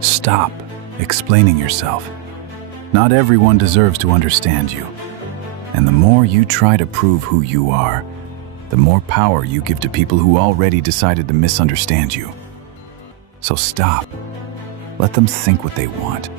Stop explaining yourself. Not everyone deserves to understand you. And the more you try to prove who you are, the more power you give to people who already decided to misunderstand you. So stop. Let them think what they want.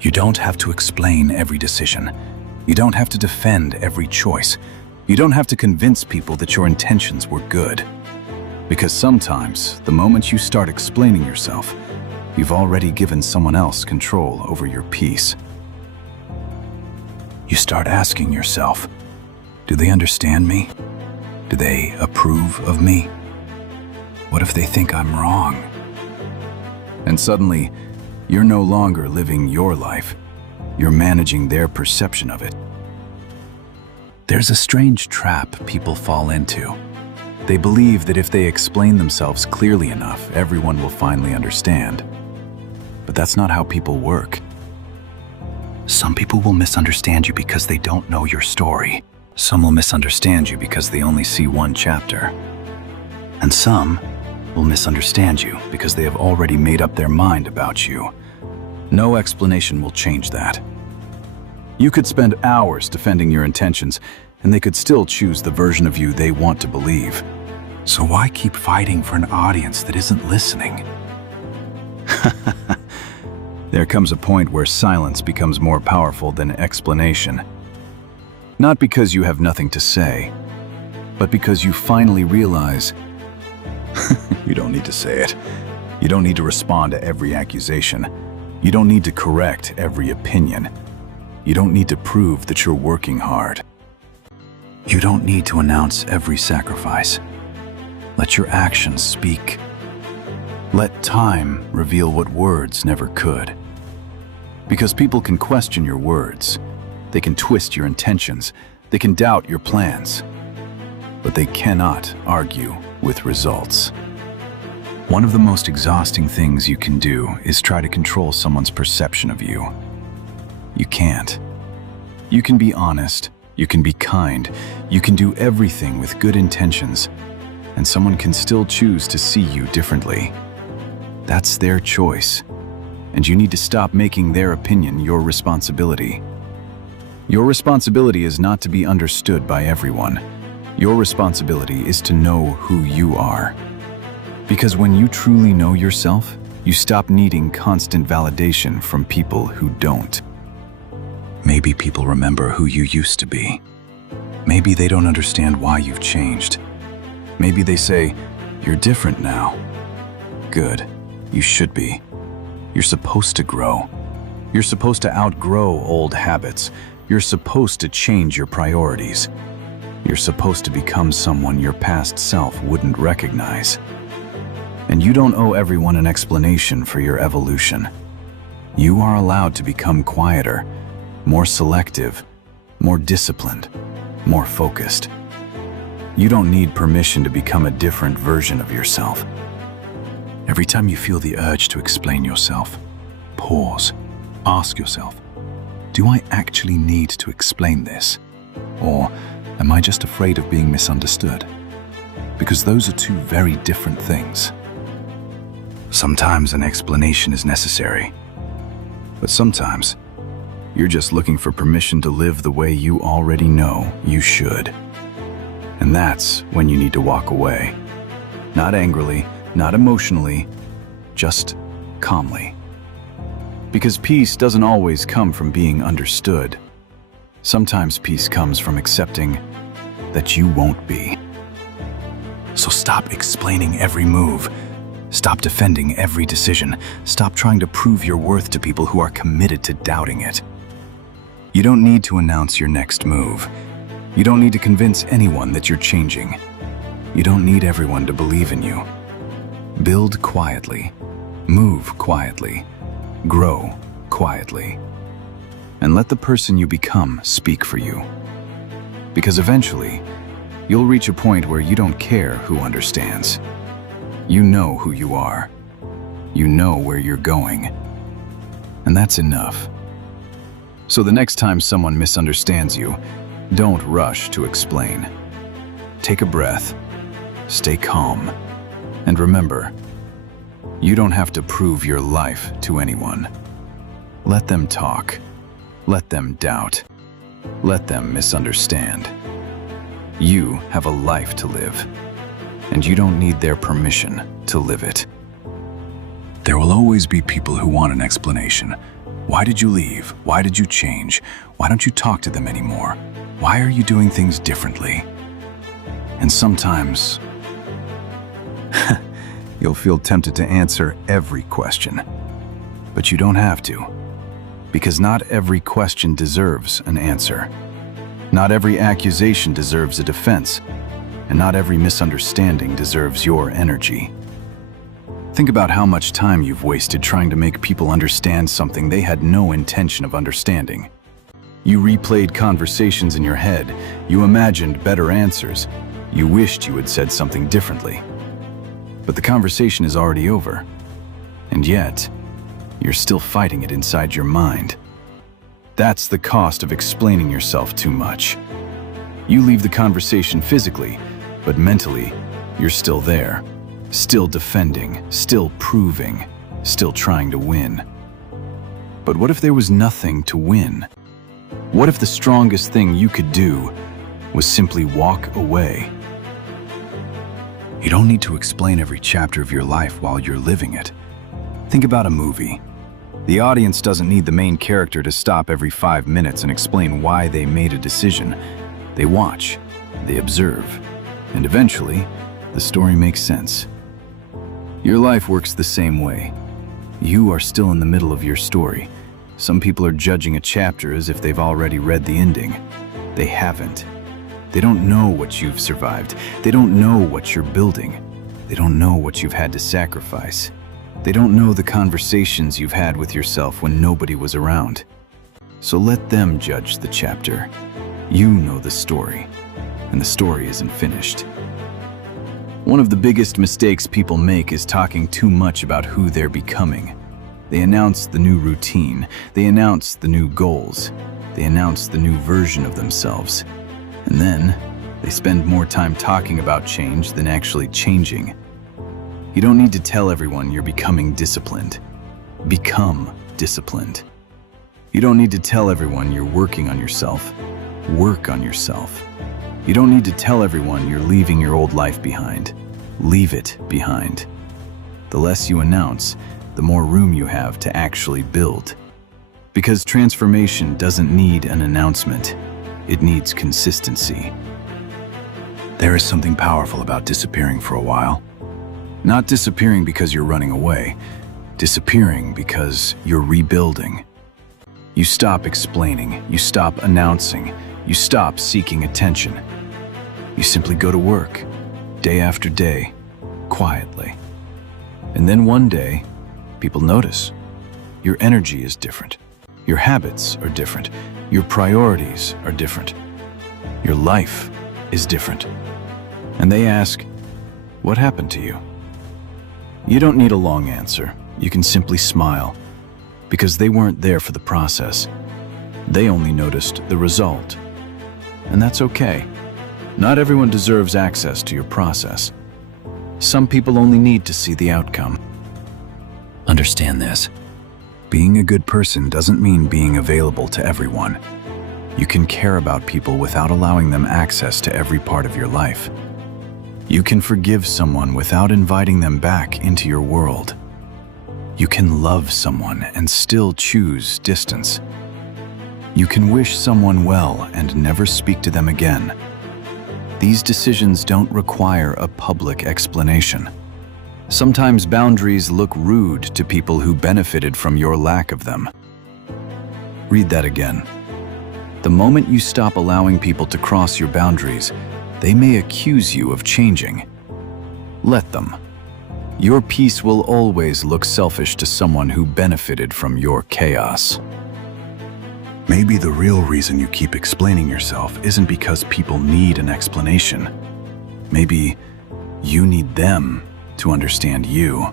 You don't have to explain every decision. You don't have to defend every choice. You don't have to convince people that your intentions were good. Because sometimes, the moment you start explaining yourself, you've already given someone else control over your peace. You start asking yourself, do they understand me? Do they approve of me? What if they think I'm wrong? And suddenly, you're no longer living your life. You're managing their perception of it. There's a strange trap people fall into. They believe that if they explain themselves clearly enough, everyone will finally understand. But that's not how people work. Some people will misunderstand you because they don't know your story. Some will misunderstand you because they only see one chapter. And some will misunderstand you because they have already made up their mind about you. No explanation will change that. You could spend hours defending your intentions, and they could still choose the version of you they want to believe. So why keep fighting for an audience that isn't listening? There comes a point where silence becomes more powerful than explanation. Not because you have nothing to say, but because you finally realize you don't need to say it. You don't need to respond to every accusation. You don't need to correct every opinion. You don't need to prove that you're working hard. You don't need to announce every sacrifice. Let your actions speak. Let time reveal what words never could. Because people can question your words. They can twist your intentions. They can doubt your plans. But they cannot argue with results. One of the most exhausting things you can do is try to control someone's perception of you. You can't. You can be honest, you can be kind, you can do everything with good intentions, and someone can still choose to see you differently. That's their choice, and you need to stop making their opinion your responsibility. Your responsibility is not to be understood by everyone. Your responsibility is to know who you are. Because when you truly know yourself, you stop needing constant validation from people who don't. Maybe people remember who you used to be. Maybe they don't understand why you've changed. Maybe they say, "You're different now." Good. You should be. You're supposed to grow. You're supposed to outgrow old habits. You're supposed to change your priorities. You're supposed to become someone your past self wouldn't recognize. And you don't owe everyone an explanation for your evolution. You are allowed to become quieter, more selective, more disciplined, more focused. You don't need permission to become a different version of yourself. Every time you feel the urge to explain yourself, pause. Ask yourself, do I actually need to explain this? Or am I just afraid of being misunderstood? Because those are two very different things. Sometimes an explanation is necessary, but sometimes you're just looking for permission to live the way you already know you should. And that's when you need to walk away. Not angrily, not emotionally, just calmly. Because peace doesn't always come from being understood. Sometimes peace comes from accepting that you won't be. So stop explaining every move. Stop defending every decision. Stop trying to prove your worth to people who are committed to doubting it. You don't need to announce your next move. You don't need to convince anyone that you're changing. You don't need everyone to believe in you. Build quietly. Move quietly. Grow quietly. And let the person you become speak for you. Because eventually, you'll reach a point where you don't care who understands. You know who you are. You know where you're going. And that's enough. So the next time someone misunderstands you, don't rush to explain. Take a breath. stay calm, and remember, you don't have to prove your life to anyone. Let them talk. Let them doubt. Let them misunderstand. You have a life to live, and you don't need their permission to live it. There will always be people who want an explanation. Why did you leave? Why did you change? Why don't you talk to them anymore? Why are you doing things differently? And sometimes, you'll feel tempted to answer every question. But you don't have to, because not every question deserves an answer. Not every accusation deserves a defense, and not every misunderstanding deserves your energy. Think about how much time you've wasted trying to make people understand something they had no intention of understanding. You replayed conversations in your head, you imagined better answers, you wished you had said something differently. But the conversation is already over, and yet, you're still fighting it inside your mind. That's the cost of explaining yourself too much. You leave the conversation physically, but mentally, you're still there. Still defending, still proving, still trying to win. But what if there was nothing to win? What if the strongest thing you could do was simply walk away? You don't need to explain every chapter of your life while you're living it. Think about a movie. The audience doesn't need the main character to stop every 5 minutes and explain why they made a decision. They watch, they observe, and eventually, the story makes sense. Your life works the same way. You are still in the middle of your story. Some people are judging a chapter as if they've already read the ending. They haven't. They don't know what you've survived. They don't know what you're building. They don't know what you've had to sacrifice. They don't know the conversations you've had with yourself when nobody was around. So let them judge the chapter. You know the story, and the story isn't finished. One of the biggest mistakes people make is talking too much about who they're becoming. They announce the new routine, they announce the new goals, they announce the new version of themselves. And then, they spend more time talking about change than actually changing. You don't need to tell everyone you're becoming disciplined. Become disciplined. You don't need to tell everyone you're working on yourself. Work on yourself. You don't need to tell everyone you're leaving your old life behind. Leave it behind. The less you announce, the more room you have to actually build. Because transformation doesn't need an announcement. It needs consistency. There is something powerful about disappearing for a while. Not disappearing because you're running away. Disappearing because you're rebuilding. You stop explaining. You stop announcing. You stop seeking attention. You simply go to work, day after day, quietly. And then one day, people notice. Your energy is different. Your habits are different. Your priorities are different. Your life is different. And they ask, what happened to you? You don't need a long answer. You can simply smile, because they weren't there for the process. They only noticed the result. And that's okay. Not everyone deserves access to your process. Some people only need to see the outcome. Understand this. Being a good person doesn't mean being available to everyone. You can care about people without allowing them access to every part of your life. You can forgive someone without inviting them back into your world. You can love someone and still choose distance. You can wish someone well and never speak to them again. These decisions don't require a public explanation. Sometimes boundaries look rude to people who benefited from your lack of them. Read that again. The moment you stop allowing people to cross your boundaries, they may accuse you of changing. Let them. Your peace will always look selfish to someone who benefited from your chaos. Maybe the real reason you keep explaining yourself isn't because people need an explanation. Maybe you need them to understand you.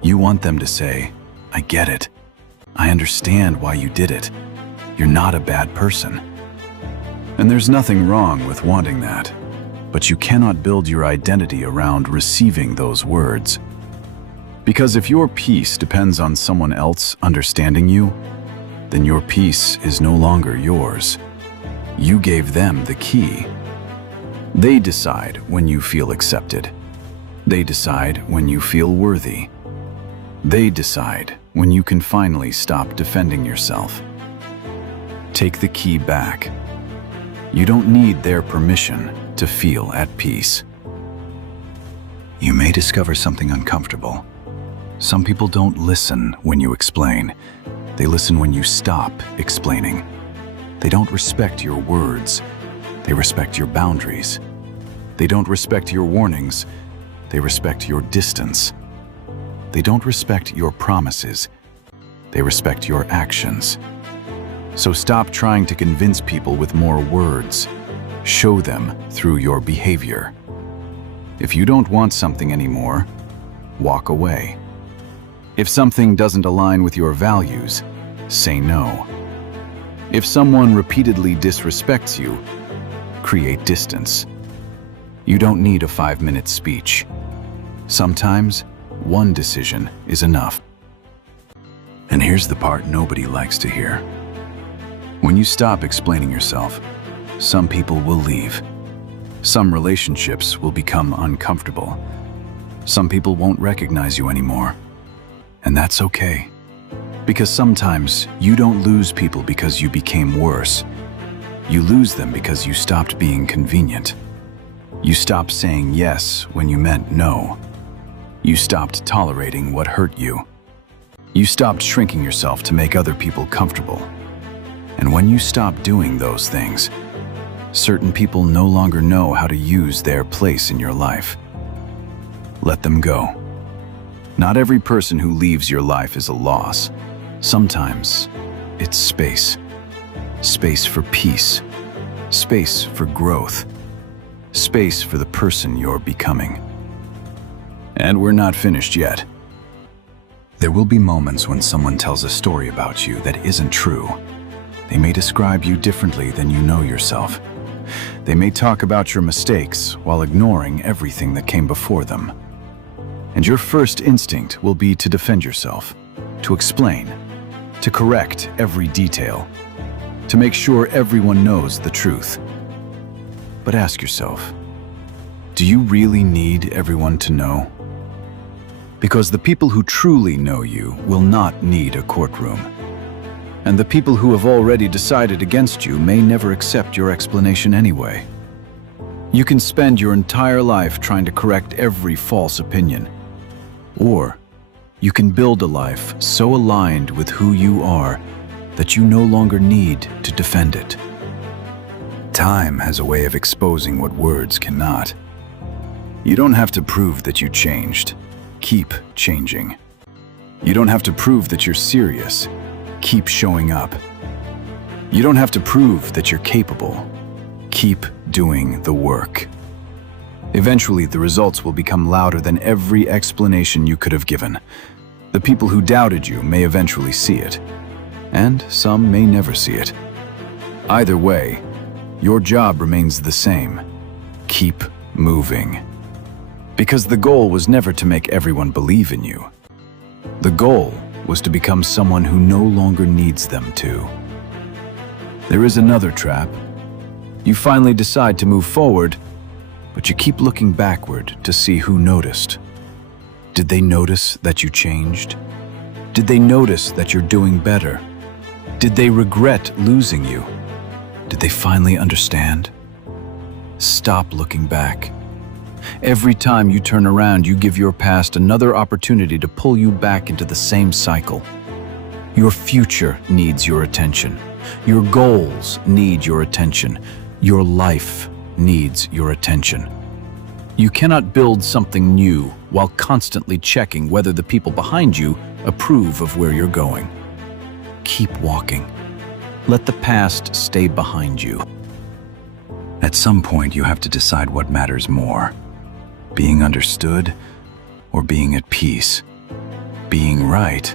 You want them to say, I get it. I understand why you did it. You're not a bad person. And there's nothing wrong with wanting that. but you cannot build your identity around receiving those words. Because if your peace depends on someone else understanding you, then your peace is no longer yours. You gave them the key. They decide when you feel accepted. They decide when you feel worthy. They decide when you can finally stop defending yourself. Take the key back. You don't need their permission to feel at peace. You may discover something uncomfortable. Some people don't listen when you explain. They listen when you stop explaining. They don't respect your words. They respect your boundaries. They don't respect your warnings. They respect your distance. They don't respect your promises. They respect your actions. So stop trying to convince people with more words. Show them through your behavior. If you don't want something anymore, walk away. If something doesn't align with your values, say no. If someone repeatedly disrespects you, create distance. You don't need a 5-minute speech. Sometimes, one decision is enough. And here's the part nobody likes to hear. When you stop explaining yourself, some people will leave. Some relationships will become uncomfortable. Some people won't recognize you anymore. And that's okay. Because sometimes you don't lose people because you became worse. You lose them because you stopped being convenient. You stopped saying yes when you meant no. You stopped tolerating what hurt you. You stopped shrinking yourself to make other people comfortable. And when you stop doing those things, certain people no longer know how to use their place in your life. Let them go. Not every person who leaves your life is a loss. Sometimes it's space. Space for peace. Space for growth. Space for the person you're becoming. And we're not finished yet. There will be moments when someone tells a story about you that isn't true. They may describe you differently than you know yourself. They may talk about your mistakes while ignoring everything that came before them. And your first instinct will be to defend yourself, to explain, to correct every detail, to make sure everyone knows the truth. But ask yourself, do you really need everyone to know? Because the people who truly know you will not need a courtroom. And the people who have already decided against you may never accept your explanation anyway. You can spend your entire life trying to correct every false opinion. Or you can build a life so aligned with who you are that you no longer need to defend it. Time has a way of exposing what words cannot. You don't have to prove that you changed. Keep changing. You don't have to prove that you're serious. Keep showing up. You don't have to prove that you're capable. Keep doing the work. Eventually, the results will become louder than every explanation you could have given. The people who doubted you may eventually see it, and some may never see it. Either way, your job remains the same. Keep moving. Because the goal was never to make everyone believe in you. The goal was to become someone who no longer needs them to. There is another trap. You finally decide to move forward, but you keep looking backward to see who noticed. Did they notice that you changed? Did they notice that you're doing better? Did they regret losing you? Did they finally understand? Stop looking back. Every time you turn around, you give your past another opportunity to pull you back into the same cycle. Your future needs your attention. Your goals need your attention. Your life needs your attention. You cannot build something new while constantly checking whether the people behind you approve of where you're going. Keep walking. Let the past stay behind you. At some point, you have to decide what matters more: being understood or being at peace, being right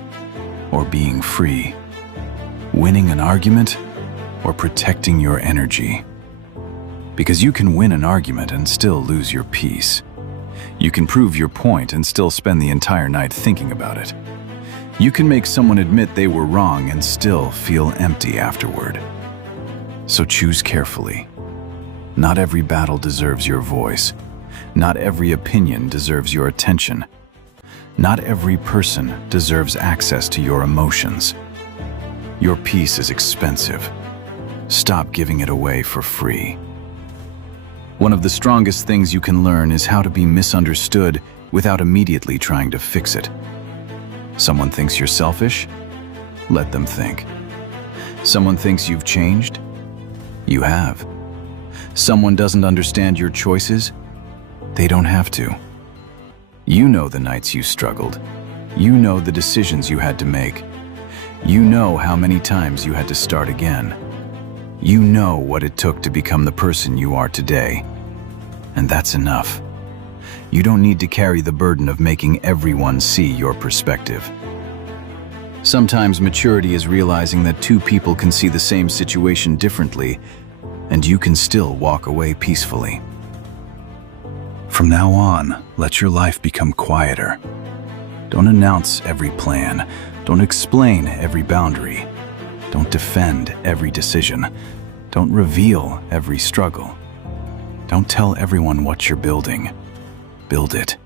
or being free, winning an argument or protecting your energy. Because you can win an argument and still lose your peace. You can prove your point and still spend the entire night thinking about it. You can make someone admit they were wrong and still feel empty afterward. So choose carefully. Not every battle deserves your voice. Not every opinion deserves your attention. Not every person deserves access to your emotions. Your peace is expensive. Stop giving it away for free. One of the strongest things you can learn is how to be misunderstood without immediately trying to fix it. Someone thinks you're selfish? Let them think. Someone thinks you've changed? You have. Someone doesn't understand your choices? They don't have to. You know the nights you struggled. You know the decisions you had to make. You know how many times you had to start again. You know what it took to become the person you are today. And that's enough. You don't need to carry the burden of making everyone see your perspective. Sometimes maturity is realizing that two people can see the same situation differently, and you can still walk away peacefully. From now on, let your life become quieter. Don't announce every plan. Don't explain every boundary. Don't defend every decision. Don't reveal every struggle. Don't tell everyone what you're building. Build it.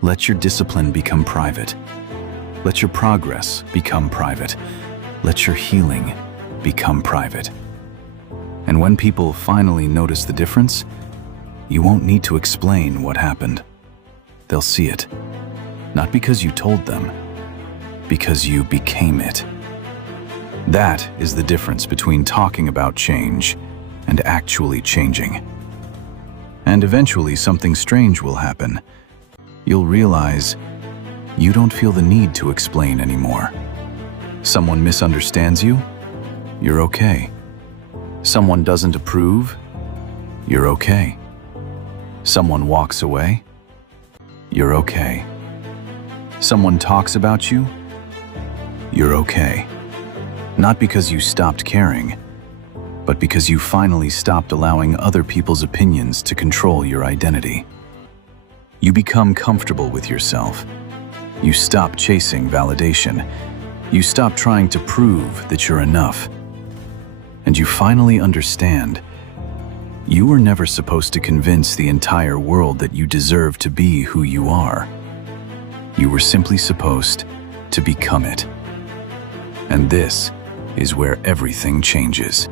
Let your discipline become private. Let your progress become private. Let your healing become private. And when people finally notice the difference, you won't need to explain what happened. They'll see it. Not because you told them, because you became it. That is the difference between talking about change and actually changing. And eventually something strange will happen. You'll realize you don't feel the need to explain anymore. Someone misunderstands you? You're okay. Someone doesn't approve? You're okay. Someone walks away? You're okay. Someone talks about you? You're okay. Not because you stopped caring, but because you finally stopped allowing other people's opinions to control your identity. You become comfortable with yourself. You stop chasing validation. You stop trying to prove that you're enough. And you finally understand you were never supposed to convince the entire world that you deserve to be who you are. You were simply supposed to become it. And this is where everything changes.